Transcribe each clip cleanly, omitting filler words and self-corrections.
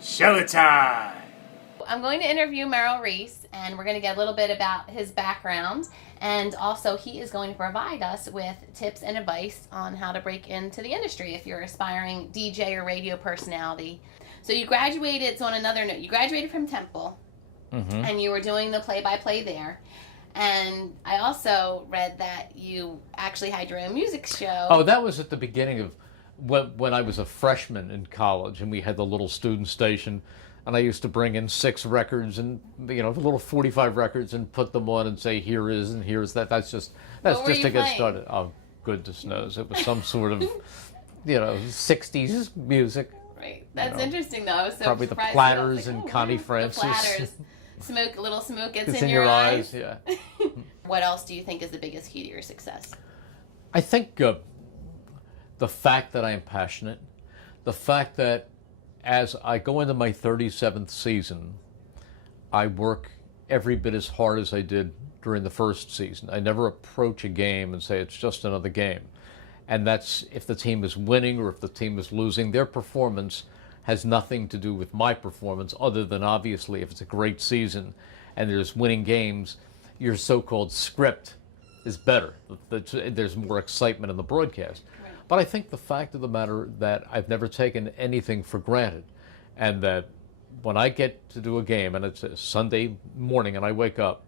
Showtime! I'm going to interview Merrill Reese, and we're going to get a little bit about his background, and also he is going to provide us with tips and advice on how to break into the industry if you're an aspiring DJ or radio personality. So you graduated, so on another note, you graduated from Temple, and you were doing the play-by-play there. And I also read that you actually had your own music show. Oh, that was at the beginning of when I was a freshman in college, and we had the little student station, and I used to bring in 6 records and the little 45 records and put them on and say here is and here's that. That's just to get started. Oh, goodness knows, it was some sort of 60s music. Right, that's interesting though. I was so probably surprised. the Platters and Connie Francis. The Platters. Little smoke gets It's in your eyes. Yeah. What else do you think is the biggest key to your success? I think the fact that I am passionate, the fact that as I go into my 37th season, I work every bit as hard as I did during the first season. I never approach a game and say it's just another game. And that's if the team is winning or if the team is losing. Their performance has nothing to do with my performance, other than obviously if it's a great season and there's winning games, your so-called script is better. There's more excitement in the broadcast. Right. But I think the fact of the matter that I've never taken anything for granted, and that when I get to do a game and it's a Sunday morning and I wake up,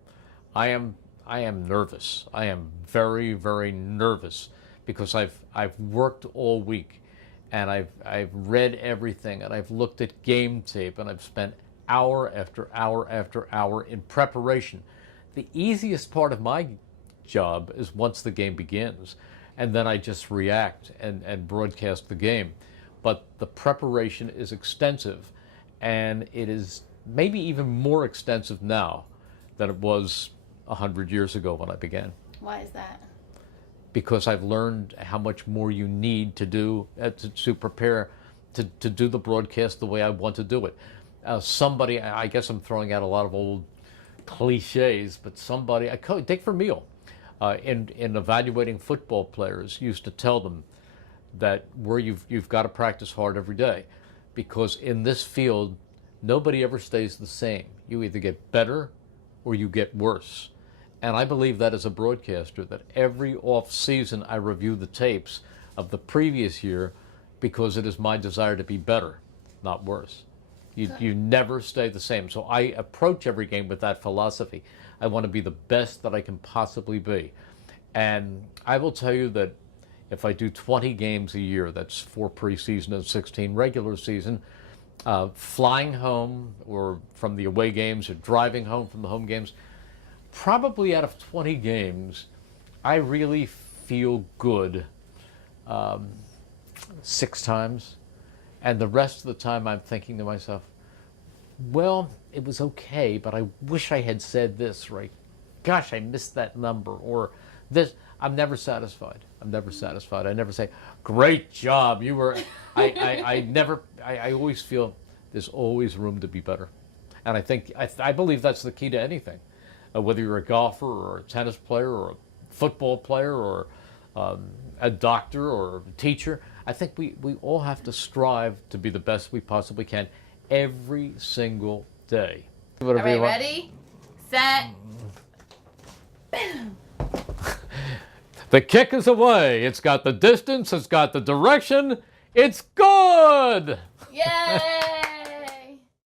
I am nervous. I am very, very nervous because I've worked all week. And I've read everything, and I've looked at game tape, and I've spent hour after hour after hour in preparation. The easiest part of my job is once the game begins, and then I just react and broadcast the game. But the preparation is extensive, and it is maybe even more extensive now than it was 100 years ago when I began. Why is that? Because I've learned how much more you need to do to prepare to do the broadcast the way I want to do it. I guess I'm throwing out a lot of old cliches, but Dick Vermeil, in evaluating football players, used to tell them that you've got to practice hard every day, because in this field, nobody ever stays the same. You either get better or you get worse. And I believe that as a broadcaster, that every off season I review the tapes of the previous year, because it is my desire to be better, not worse. You never stay the same. So I approach every game with that philosophy. I want to be the best that I can possibly be. And I will tell you that if I do 20 games a year, that's 4 preseason and 16 regular season, flying home or from the away games or driving home from the home games, probably out of 20 games, I really feel good 6 times. And the rest of the time I'm thinking to myself, well, it was okay, but I wish I had said this, right? Gosh, I missed that number, or this. I'm never satisfied. I never say, great job, you were, I always feel there's always room to be better. And I believe that's the key to anything. Whether you're a golfer or a tennis player or a football player or a doctor or a teacher, I think we all have to strive to be the best we possibly can every single day. All right, ready, set, boom. The kick is away. It's got the distance. It's got the direction. It's good! Yay!